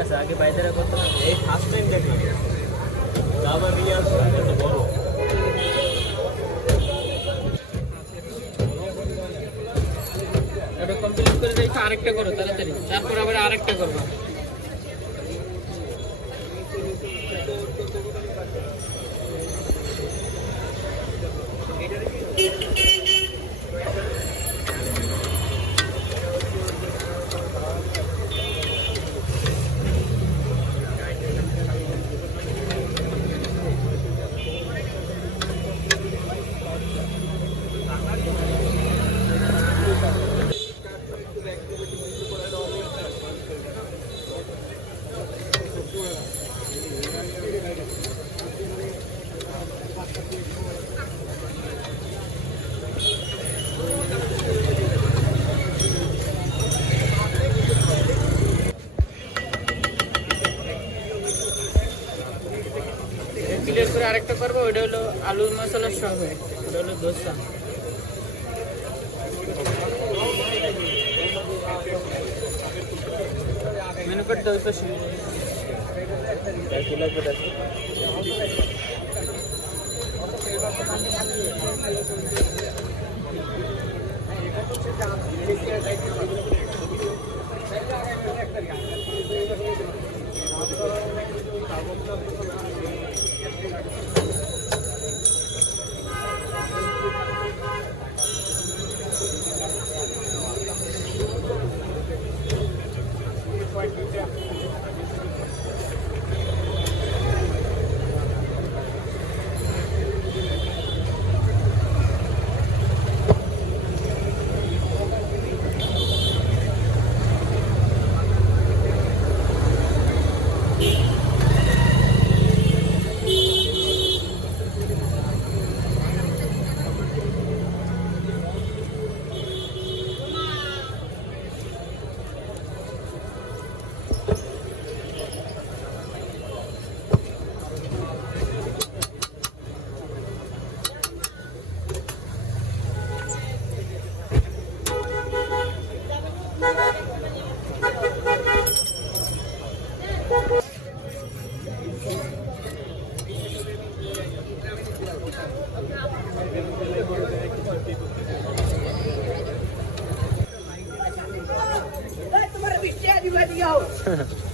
গেছে, আগে বাইরে করতে এই ফার্স্ট টাইম দেখলাম দাবা নিয়ে আসছে এত বড়। এটা কমপ্লিট করে দেখো, আরেকটা করো তাড়াতাড়ি, তারপর আবার আরেকটা করবো। প্লেট করে আরেকটা করবো, ওইটা হলো আলু মশলার সহ, ওটা হলো দোসা। মেনু কার্ড দাও তো শুনে तुम्हारा बिस्टिया दिवा दिया हो